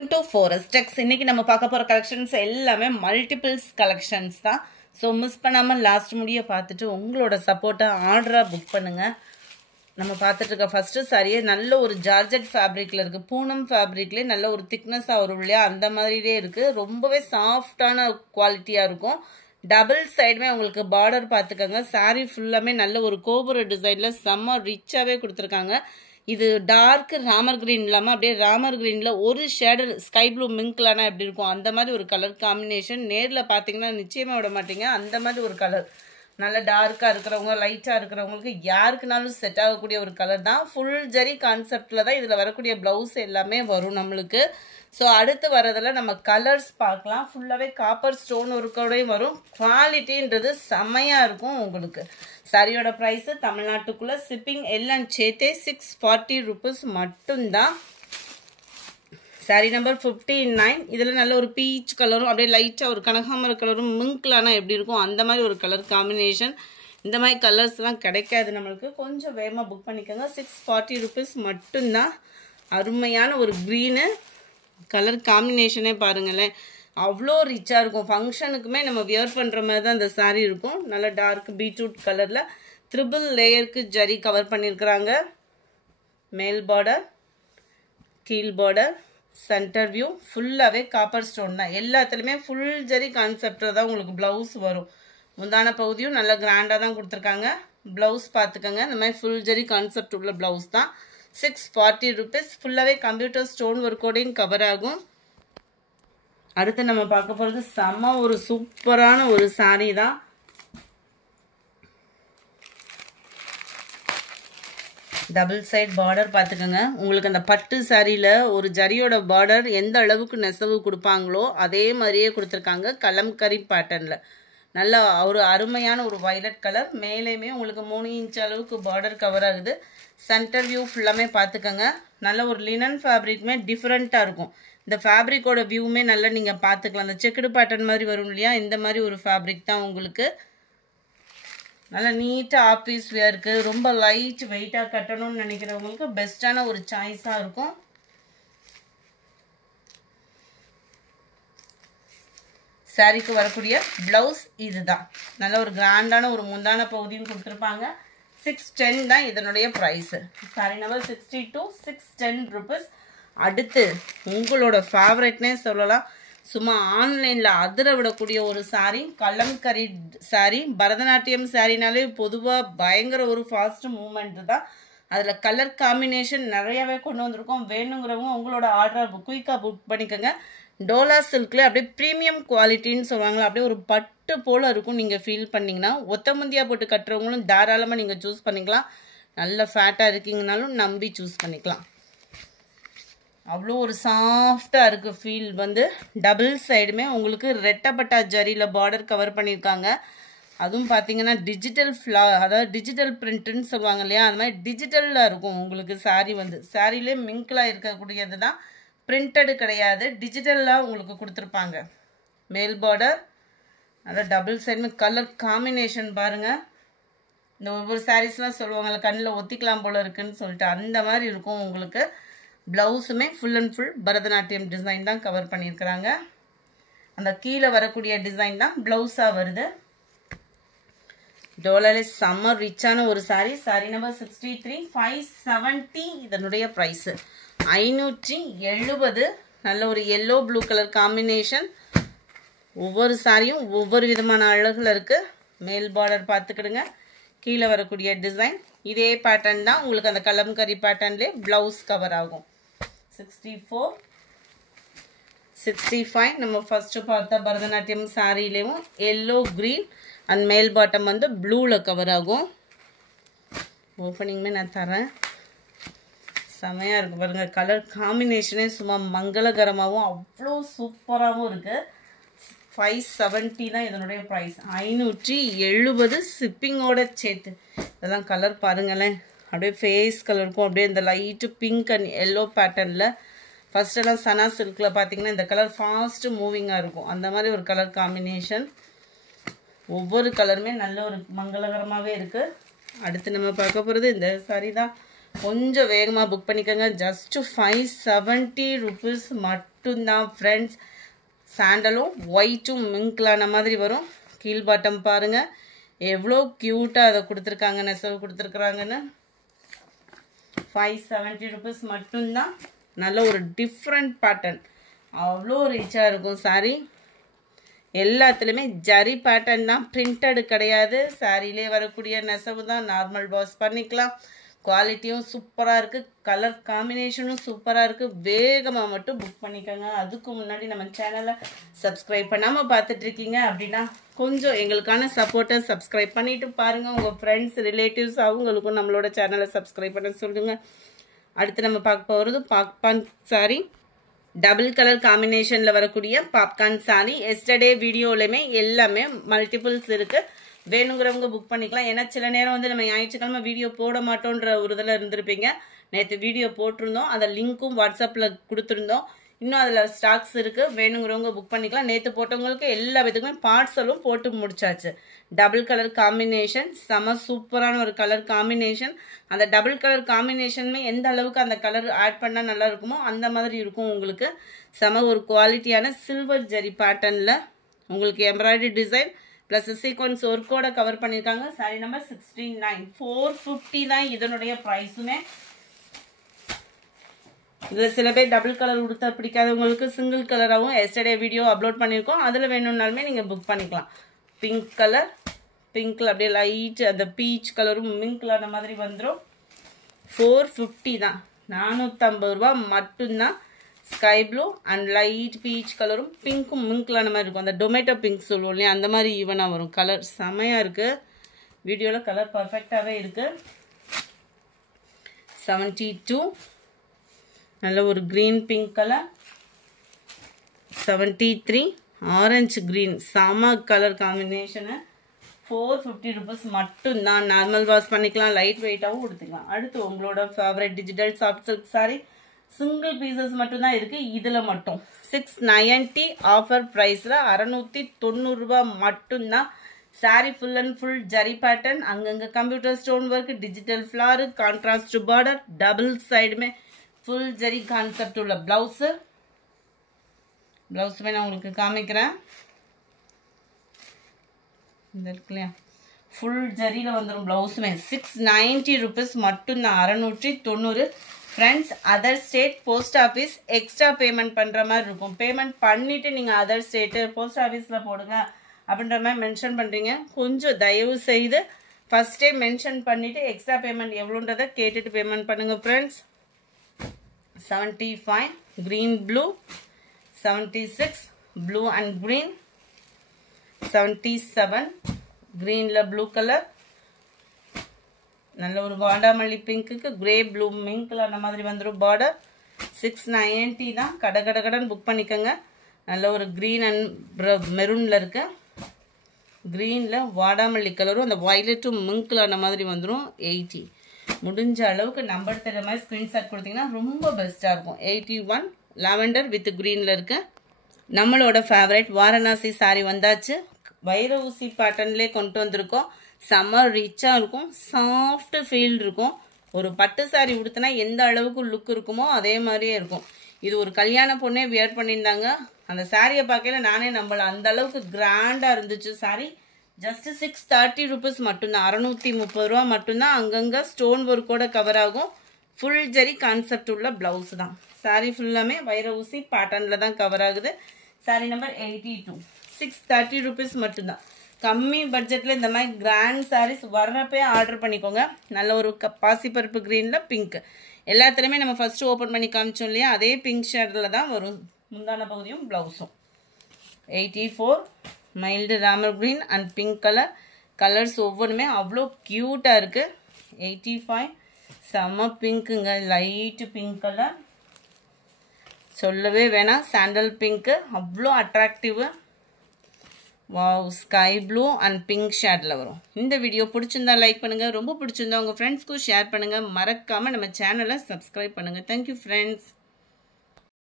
to Forex இன்னைக்கு நம்ம பார்க்க போற கலெக்ஷன்ஸ் எல்லாமே மல்டிபிள்ஸ் கலெக்ஷன்ஸ் தான். ஸோ மிஸ் பண்ணாமல் லாஸ்ட் முடிய பார்த்துட்டு உங்களோட சப்போர்ட்டை ஆர்டராக புக் பண்ணுங்க. நம்ம பார்த்துட்டு இருக்க ஃபர்ஸ்ட் சாரியே நல்ல ஒரு ஜார்ஜெட் ஃபேப்ரிக்ல இருக்கு. பூனம் ஃபேப்ரிக்லேயே நல்ல ஒரு திக்னஸாக வரும் இல்லையா, அந்த மாதிரியே இருக்கு. ரொம்பவே சாஃப்டான குவாலிட்டியா இருக்கும். டபுள் சைடுமே உங்களுக்கு பார்டர் பார்த்துக்கோங்க. சாரி ஃபுல்லாமே நல்ல ஒரு கோபுர டிசைன்ல செம்ம ரிச்சாவே கொடுத்துருக்காங்க. இது டார்க் ராமர் கிரீன் இல்லாமல் அப்படியே ராமர் கிரீன்ல ஒரு ஷேடு ஸ்கை ப்ளூ மிங்க்லானா எப்படி இருக்கும் அந்த மாதிரி ஒரு கலர் காம்பினேஷன். நேரில் பார்த்தீங்கன்னா நிச்சயமா விட மாட்டீங்க. அந்த மாதிரி ஒரு கலர் நல்ல டார்க்காக இருக்கிறவங்க லைட்டாக இருக்கிறவங்களுக்கு யாருக்குனாலும் செட் ஆகக்கூடிய ஒரு கலர் தான். ஃபுல் ஜரி கான்செப்டில் தான் இதில் வரக்கூடிய ப்ளவுஸ் எல்லாமே வரும் நம்மளுக்கு. ஸோ அடுத்து வரதில் நம்ம கலர்ஸ் பார்க்கலாம். ஃபுல்லாகவே காப்பர் ஸ்டோன் ஒர்க்கோடையும் வரும். குவாலிட்டின்றது செம்மையாக இருக்கும் உங்களுக்கு. சாரியோட ப்ரைஸு தமிழ்நாட்டுக்குள்ளே ஷிப்பிங் எல்லாம் சேர்த்தே 640 rupees மட்டும்தான். Sorry number 59. இதில் நல்ல ஒரு பீச் கலரும் அப்படியே லைட்டாக ஒரு கனகாமர கலரும் மிங்க்லானா எப்படி இருக்கும் அந்த மாதிரி ஒரு கலர் காம்பினேஷன். இந்த மாதிரி கலர்ஸ்லாம் கிடைக்காது நம்மளுக்கு. கொஞ்சம் வேகமாக புக் பண்ணிக்கோங்க. 640 rupees மட்டும்தான். அருமையான ஒரு க்ரீனு கலர் காம்பினேஷனே பாருங்களேன், அவ்வளோ ரிச்சாக இருக்கும். ஃபங்க்ஷனுக்குமே நம்ம வியர் பண்ணுற மாதிரி தான் இந்த சாரீ இருக்கும். நல்ல டார்க் பீட்ரூட் கலரில் ட்ரிபிள் லேயருக்கு ஜரி கவர் பண்ணியிருக்கிறாங்க. மேல் பார்டர், கீழ் பார்டர், சென்டர் வியூ ஃபுல்லாகவே காப்பர் ஸ்டோன் தான். எல்லாத்துலேயுமே ஃபுல் ஜரி கான்செப்டில் தான் உங்களுக்கு ப்ளவுஸ் வரும். முந்தான பகுதியும் நல்லா கிராண்டாக தான் கொடுத்துருக்காங்க. ப்ளவுஸ் பார்த்துக்கோங்க, இந்த மாதிரி ஃபுல் ஜரி கான்செப்ட் உள்ள ப்ளவுஸ் தான். 640 rupees. ஃபுல்லாகவே கம்ப்யூட்டர் ஸ்டோன் ஒர்க்கோடையும் கவர் ஆகும். அடுத்து நம்ம பார்க்க போகிறது செம்ம ஒரு சூப்பரான ஒரு சாரீ தான். டபுள் சைட் பார்டர் பார்த்துக்கோங்க. உங்களுக்கு அந்த பட்டு சாரியில் ஒரு ஜரியோட பார்டர் எந்த அளவுக்கு நெசவு கொடுப்பாங்களோ அதே மாதிரியே கொடுத்துருக்காங்க. கலம்கரி பேட்டர்னில் நல்ல ஒரு அருமையான ஒரு வயலட் கலர். மேலேயுமே உங்களுக்கு 3 inch அளவுக்கு பார்டர் கவர் ஆகுது. சென்டர் வியூ ஃபுல்லாமே பார்த்துக்கோங்க. நல்ல ஒரு லினன் ஃபேப்ரிக்குமே டிஃப்ரெண்ட்டாக இருக்கும். இந்த ஃபேப்ரிக்கோட வியூவுமே நல்லா நீங்கள் பார்த்துக்கலாம். அந்த செக்குடு பேட்டர்ன் மாதிரி வரும் இல்லையா, இந்த மாதிரி ஒரு ஃபேப்ரிக் தான் உங்களுக்கு. நல்லா நீட்டாக ஆஃபீஸ் வேருக்கு ரொம்ப லைட் வெயிட்டாக கட்டணும்னு நினைக்கிறவங்களுக்கு பெஸ்ட்டான ஒரு சாய்ஸாக இருக்கும். சாரிக்கு வரக்கூடிய பிளவுஸ் இதுதான். நல்ல ஒரு கிராண்டான ஒரு முந்தான பகுதியும் கொடுத்துருப்பாங்க. 610 தான் இதனுடைய ப்ரைஸு. Sorry number 62, 610 rupees. அடுத்து உங்களோட ஃபேவரட்னே சொல்லலாம். சும்மா ஆன்லைனில் அதிர விடக்கூடிய ஒரு சாரீ, கலம்கரி சாரீ. பரதநாட்டியம் சாரினாலே பொதுவாக பயங்கர ஒரு ஃபாஸ்ட் மூமெண்ட் தான். அதில் கலர் காம்பினேஷன் நிறையாவே கொண்டு வந்திருக்கோம். வேணுங்கிறவங்க உங்களோட ஆர்டரை குயிக்காக புக் பண்ணிக்கோங்க. டோலா சில்க்ல அப்படியே ப்ரீமியம் குவாலிட்டின்னு சொல்லுவாங்களா, அப்படியே ஒரு பட்டு போல் இருக்கும். நீங்கள் ஃபீல் பண்ணிங்கன்னா ஒத்த முந்தியா போட்டு கட்டுறவங்களும் தாராளமாக நீங்கள் சூஸ் பண்ணிக்கலாம். நல்ல ஃபேட்டாக இருக்கீங்கனாலும் நம்பி சூஸ் பண்ணிக்கலாம். அவ்வளோ ஒரு சாஃப்டாக இருக்குது ஃபீல் வந்து. டபுள் சைடுமே உங்களுக்கு ரெட்டப்பட்டா ஜரியில் பார்டர் கவர் பண்ணியிருக்காங்க. அதுவும் பார்த்தீங்கன்னா டிஜிட்டல் அதாவது டிஜிட்டல் பிரிண்ட்டுன்னு சொல்லுவாங்க இல்லையா, அது மாதிரி டிஜிட்டலில் இருக்கும் உங்களுக்கு சாரீ வந்து. சாரிலே மிங்க்லாக இருக்கக்கூடியது தான், பிரிண்டடு கிடையாது, டிஜிட்டலாக உங்களுக்கு கொடுத்துருப்பாங்க. மேல் பார்டர் நல்லா டபுள் சைடுமே கலர் காம்பினேஷன் பாருங்கள். இந்த ஒவ்வொரு சாரீஸ்லாம் சொல்லுவாங்கள்ல கண்ணில் ஒத்திக்கலாம் போல் இருக்குன்னு சொல்லிட்டு, அந்த மாதிரி இருக்கும் உங்களுக்கு. ப்ளவுஸுமே full and full Bharatanatyam design தான் கவர் பண்ணியிருக்கிறாங்க. அந்த கீழே வரக்கூடிய டிசைன் தான் ப்ளவுஸாக வருது. டோலாலே செம்ம ரிச்சான ஒரு சாரீ. சாரீ நம்பர் 63, 570 இதனுடைய ப்ரைஸு. 570. நல்ல ஒரு எல்லோ ப்ளூ கலர் காம்பினேஷன். ஒவ்வொரு சாரியும் ஒவ்வொரு விதமான அழகுல இருக்கு. மேல் பார்டர் பார்த்துக்கிடுங்க. கீழே வரக்கூடிய டிசைன் இதே பேட்டர்ன் தான் உங்களுக்கு. அந்த கலம்கரி பேட்டர்ன்லேயே ப்ளவுஸ் கவர் ஆகும். 64, 65 நம்ம ஃபர்ஸ்ட் பார்த்த பரதநாட்டியம் சாரிலேயும் எல்லோ கிரீன் அண்ட் மேல் பாட்டம் வந்து ப்ளூவில் கவர் ஆகும். ஓப்பனிங்குமே நான் தரேன். செமையாக இருக்குது பாருங்கள். கலர் காம்பினேஷனே சும்மா மங்களகரமாகவும் அவ்வளோ சூப்பராகவும் இருக்குது. 570 தான் இதனுடைய ப்ரைஸ். 570 ஷிப்பிங்கோட சேர்த்து. இதெல்லாம் கலர் பாருங்களேன், அப்படியே ஃபேஸ் கலருக்கும் அப்படியே இந்த லைட்டு பிங்க் அண்ட் எல்லோ பேட்டர்னில். ஃபஸ்ட்டெல்லாம் சனா சில்கில் பார்த்தீங்கன்னா இந்த கலர் ஃபாஸ்ட்டு மூவிங்காக இருக்கும். அந்த மாதிரி ஒரு கலர் காம்பினேஷன். ஒவ்வொரு கலருமே நல்ல ஒரு மங்களகரமாகவே இருக்குது. அடுத்து நம்ம பார்க்க போகிறது இந்த சாரி தான். கொஞ்சம் வேகமாக புக் பண்ணிக்கோங்க. ஜஸ்ட்டு 570 rupees மட்டும்தான் ஃப்ரெண்ட்ஸ். சாண்டலும் ஒயிட்டும் மிங்க்லான மாதிரி வரும். கீழ் பாட்டம் பாருங்கள் எவ்வளோ க்யூட்டாக அதை கொடுத்துருக்காங்க, நெசவு கொடுத்துருக்குறாங்கன்னு. 570 rupees மட்டும்தான். நல்ல ஒரு டிஃப்ரெண்ட் பேட்டர்ன், அவ்வளோ ரிச்சாக இருக்கும் சாரீ. எல்லாத்துலேயுமே ஜரி பேட்டர்ன் தான், பிரிண்டடு கிடையாது. சாரிலே வரக்கூடிய நெசவு தான். நார்மல் வாஷ் பண்ணிக்கலாம். குவாலிட்டியும் சூப்பராக இருக்குது, கலர் காம்பினேஷனும் சூப்பராக இருக்குது. வேகமாக மட்டும் புக் பண்ணிக்கோங்க. அதுக்கு முன்னாடி நம்ம சேனலை சப்ஸ்கிரைப் பண்ணாமல் பார்த்துட்ருக்கீங்க அப்படின்னா கொஞ்சம் எங்களுக்கான சப்போர்ட்டை சப்ஸ்கிரைப் பண்ணிவிட்டு பாருங்கள். உங்கள் ஃப்ரெண்ட்ஸ் ரிலேட்டிவ்ஸ் அவங்களுக்கும் நம்மளோட சேனலை சப்ஸ்கிரைப் பண்ண சொல்லுங்கள். அடுத்து நம்ம பார்க்க போகிறது பாப்கார்ன் சாரி. டபுள் கலர் காம்பினேஷனில் வரக்கூடிய பாப்கார்ன் சாரி. எஸ்டர்டே வீடியோலையுமே எல்லாமே மல்டிபிள்ஸ் இருக்குது. வேணுங்கிறவங்க புக் பண்ணிக்கலாம். ஏன்னா சில நேரம் வந்து நம்ம ஞாயிற்றுக்கிழமை வீடியோ போட மாட்டோன்ற ஒரு இதில் இருந்திருப்பீங்க. நேற்று வீடியோ போட்டிருந்தோம், அதை லிங்க்கும் வாட்ஸ்அப்பில் கொடுத்துருந்தோம். இன்னும் அதில் ஸ்டாக்ஸ் இருக்குது, வேணுங்கிறவங்க புக் பண்ணிக்கலாம். நேற்று போட்டவங்களுக்கு எல்லா விதக்குமே பார்சலும் போட்டு முடிச்சாச்சு. டபுள் கலர் காம்பினேஷன், செம சூப்பரான ஒரு கலர் காம்பினேஷன். அந்த டபுள் கலர் காம்பினேஷனுமே எந்த அளவுக்கு அந்த கலர் ஆட் பண்ணால் நல்லா இருக்குமோ அந்த மாதிரி இருக்கும் உங்களுக்கு. செம ஒரு குவாலிட்டியான சில்வர் ஜரி பேட்டர்னில் உங்களுக்கு எம்ப்ராய்டரி டிசைன் ப்ளஸ் சீக்வன்ஸ் ஒர்க்கோட கவர் பண்ணியிருக்காங்க. சாரி நம்பர் 69. 450 தான் இதனுடைய ப்ரைஸுமே. இதில் சில பேர் டபுள் கலர் உடுத்த பிடிக்காதவங்களுக்கு சிங்கிள் கலராகவும் எஸ்டர்டே வீடியோ அப்லோட் பண்ணியிருக்கோம். அதில் வேணும்னாலுமே நீங்கள் புக் பண்ணிக்கலாம். பிங்க் கலர், பிங்க்கில் அப்படியே லைட் அந்த பீச் கலரும் மிங்க்ல அந்த மாதிரி வந்துடும். 450 தான், 450 ரூபா மட்டும்தான். Sky blue and light beach கலரும் பிங்க்கும் மிங்க்லான மாதிரி இருக்கும். அந்த டொமேட்டோ பிங்க் சொல்லுவோம் இல்லையா, அந்த மாதிரி ஈவனாக வரும். கலர் செமையாக இருக்குது. வீடியோவில் கலர் பர்ஃபெக்டாகவே இருக்குது. 72 நல்ல ஒரு green pink colour. 73 orange green, செம கலர் காம்பினேஷனு. 450 rupees மட்டும்தான். நார்மல் வாஷ் பண்ணிக்கலாம், லைட் வெயிட்டாகவும் கொடுத்துக்கலாம். அடுத்து உங்களோட favourite digital soft silk sorry. Single pieces மட்டும்தான் இருக்குது இதில் மட்டும். 690 ஆஃபர் ப்ரைஸில் 690 ரூபா மட்டும்தான். Sari full and full zari pattern, அங்கங்கே computer stone work, digital flower, contrast border, double சைடுமே ஃபுல் ஜரி கான்செப்ட் உள்ள ப்ளவுஸு. ப்ளவுஸுமே நான் உங்களுக்கு காமிக்கிறேன். இந்த இருக்கு இல்லையா, ஃபுல் ஜரியில் வந்துடும் ப்ளவுஸுமே. 690 rupees மட்டும்தான், 690. Friends, other state post office extra payment பண்ணுற மாதிரி இருக்கும். பேமெண்ட் பண்ணிவிட்டு நீங்கள் அதர் ஸ்டேட்டு போஸ்ட் ஆஃபீஸில் போடுங்க அப்படின்ற மாதிரி மென்ஷன் பண்ணுறீங்க. கொஞ்சம் தயவு செய்து ஃபஸ்ட்டே மென்ஷன் பண்ணிவிட்டு எக்ஸ்ட்ரா பேமெண்ட் எவ்வளோன்றதை கேட்டுட்டு பேமெண்ட் பண்ணுங்கள் friends. 75 green blue, 76 blue and green, 77 க்ரீனில் ப்ளூ கலர். நல்ல ஒரு வாடாமல்லி பிங்க்குக்கு கிரே ப்ளூ மிங்க்ல அந்த மாதிரி வந்துடும் பார்டர். 690 தான். கடன் புக் பண்ணிக்கோங்க. நல்ல ஒரு க்ரீன் அண்ட் மெரூனில் இருக்கு. க்ரீனில் வாடாமல்லி கலரும் அந்த வயலட்டும் மிங்க்ல அந்த மாதிரி வந்துடும். 80. முடிஞ்ச அளவுக்கு நம்பர் தர மாதிரி ஸ்க்ரீன்ஷாட் கொடுத்தீங்கன்னா ரொம்ப பெஸ்ட்டாக இருக்கும். 81 லாவெண்டர் வித் க்ரீனில் இருக்கு. நம்மளோட ஃபேவரட் வாரணாசி சாரி வந்தாச்சு. வைர ஊசி பேட்டர்ன்லேயே கொண்டு வந்திருக்கோம். செம்ம ரிச்சாக இருக்கும், சாஃப்ட் ஃபீல் இருக்கும். ஒரு பட்டு சாரி உடுத்தினா எந்த அளவுக்கு லுக் இருக்குமோ அதே மாதிரியே இருக்கும். இது ஒரு கல்யாண பொண்ணே வியர் பண்ணியிருந்தாங்க. அந்த சாரியை பார்க்கல நானே நம்பல, அந்த அளவுக்கு கிராண்டாக இருந்துச்சு சாரி. ஜஸ்ட் 630 rupees மட்டும்தான், 630 ரூபா மட்டும்தான். அங்கங்கே ஸ்டோன் ஒர்க்கோட கவர் ஆகும். ஃபுல் ஜரி கான்செப்ட் உள்ள பிளவுஸ் தான். சாரி ஃபுல்லாமே வைர ஊசி பேட்டர்னில் தான் கவர் ஆகுது. Sorry number 82. 630 rupees மட்டும்தான். கம்மி பட்ஜெட்டில் இந்த மாதிரி கிராண்ட் சாரீஸ் வர்றப்பே ஆர்டர் பண்ணிக்கோங்க. நல்ல ஒரு பாசிப்பருப்பு க்ரீனில் பிங்க். எல்லாத்துலேயுமே நம்ம ஃபஸ்ட்டு ஓப்பன் பண்ணி காமிச்சோம் இல்லையா, அதே பிங்க் ஷேடில் தான் வரும் முந்தான பகுதியும் ப்ளவுஸும். 84 mild Ramar green and pink colour. Colours ஒவ்வொன்றுமே அவ்வளோ க்யூட்டாக இருக்குது. 85 செம்ம பிங்க்குங்க, லைட்டு பிங்க் கலர். சொல்லவே வேணாம், சாண்டல் பிங்க்கு அவ்வளோ attractive. Wow, sky blue and pink ஷேடில் வரும். இந்த வீடியோ பிடிச்சிருந்தா லைக் பண்ணுங்கள், ரொம்ப பிடிச்சிருந்தா உங்கள் ஃப்ரெண்ட்ஸ்க்கும் ஷேர் பண்ணுங்கள். மறக்காமல் நம்ம சேனலை சப்ஸ்கிரைப் பண்ணுங்கள். Thank you friends.